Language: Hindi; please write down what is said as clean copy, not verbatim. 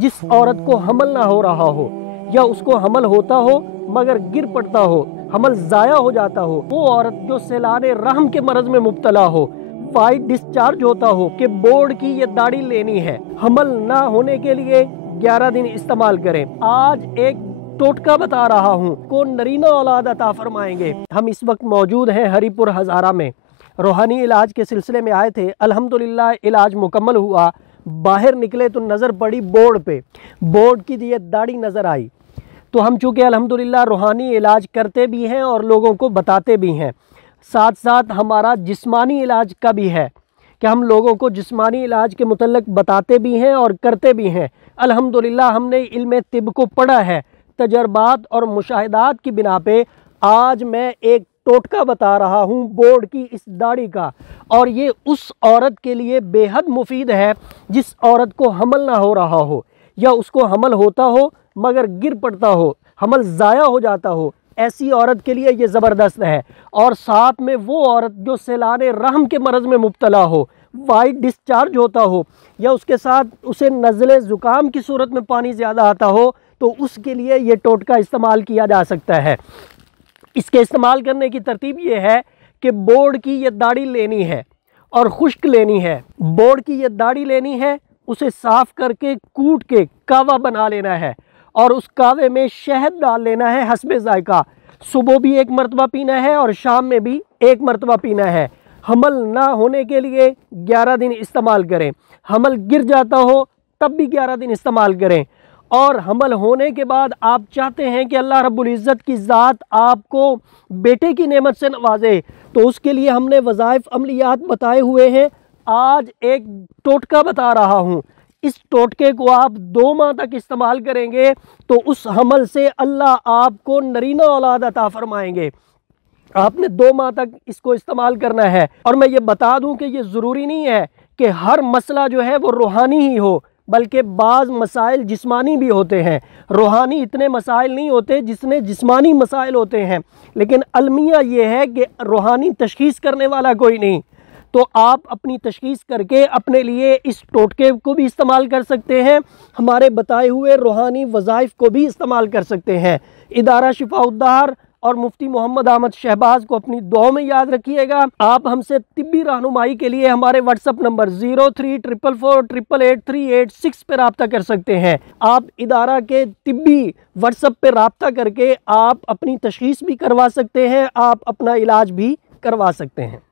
जिस औरत को हमल ना हो रहा हो या उसको हमल होता हो मगर गिर पड़ता हो, हमल ज़ाया हो जाता हो, वो औरत जो सैलाने रहम के मरज में मुब्तला हो, वाइट डिस्चार्ज होता हो कि बोर्ड की ये दाढ़ी लेनी है, हमल ना होने के लिए 11 दिन इस्तेमाल करें। आज एक टोटका बता रहा हूँ को नरीना औलाद अता फरमाएंगे। हम इस वक्त मौजूद हैं हरीपुर हज़ारा में, रूहानी इलाज के सिलसिले में आए थे। अल्हम्दुलिल्लाह इलाज मुकम्मल हुआ। बाहर निकले तो नज़र पड़ी बोर्ड पे, बोर्ड की ये दाढ़ी नज़र आई। तो हम चूँकि अल्हम्दुलिल्लाह रूहानी इलाज करते भी हैं और लोगों को बताते भी हैं, साथ साथ हमारा जिस्मानी इलाज का भी है कि हम लोगों को जिस्मानी इलाज के मुतल्लिक़ बताते भी हैं और करते भी हैं। अल्हम्दुलिल्लाह हमने इल्म तिब को पढ़ा है। तजर्बात और मुशाहिदात की बिना पे आज मैं एक टोटका बता रहा हूँ बोर्ड की इस दाढ़ी का, और ये उस औरत के लिए बेहद मुफीद है जिस औरत को हमल ना हो रहा हो या उसको हमल होता हो मगर गिर पड़ता हो, हमल ज़ाया हो जाता हो, ऐसी औरत के लिए ये ज़बरदस्त है। और साथ में वो औरत जो सैलाने रहम के मरज़ में मुब्तला हो, वाइट डिस्चार्ज होता हो या उसके साथ उसे नज़ले ज़ुकाम की सूरत में पानी ज़्यादा आता हो, तो उसके लिए ये टोटका इस्तेमाल किया जा सकता है। इसके इस्तेमाल करने की तरतीब ये है कि बोर्ड की ये दाढ़ी लेनी है और खुश्क लेनी है। बोर्ड की ये दाढ़ी लेनी है, उसे साफ़ करके कूट के कावा बना लेना है और उस कावे में शहद डाल लेना है हस्बे ज़ायक़ा। सुबह भी 1 मरतबा पीना है और शाम में भी 1 मरतबा पीना है। हमल ना होने के लिए 11 दिन इस्तेमाल करें। हमल गिर जाता हो तब भी 11 दिन इस्तेमाल करें। और हमल होने के बाद आप चाहते हैं कि अल्लाह रब्बुल इज़्ज़त की ज़ात आपको बेटे की नेमत से नवाजे, तो उसके लिए हमने वज़ाइफ अमलियात बताए हुए हैं। आज एक टोटका बता रहा हूँ, इस टोटके को आप 2 माह तक इस्तेमाल करेंगे तो उस हमल से अल्लाह आपको नरीना औलाद अता फरमाएंगे। आपने 2 माह तक इसको इस्तेमाल करना है। और मैं ये बता दूं कि ये ज़रूरी नहीं है कि हर मसला जो है वो रूहानी ही हो, बल्कि बाज़ मसाइल जिस्मानी भी होते हैं। रूहानी इतने मसाइल नहीं होते जितने जिस्मानी मसाइल होते हैं, लेकिन अलमिया ये है कि रूहानी तशख़ीस करने वाला कोई नहीं। तो आप अपनी तशख़ीस करके अपने लिए इस टोटके को भी इस्तेमाल कर सकते हैं, हमारे बताए हुए रूहानी वज़ाइफ को भी इस्तेमाल कर सकते हैं। इदारा शिफाउद्दार और मुफ्ती मोहम्मद अहमद शहबाज को अपनी दुआ में याद रखिएगा। आप हमसे तिब्बी रहनुमाई के लिए हमारे व्हाट्सअप नंबर 0344488838 पे रब्ता कर सकते हैं। आप इदारा के तिब्बी व्हाट्सअप पे रब्ता करके आप अपनी तशख़ीस भी करवा सकते हैं, आप अपना इलाज भी करवा सकते हैं।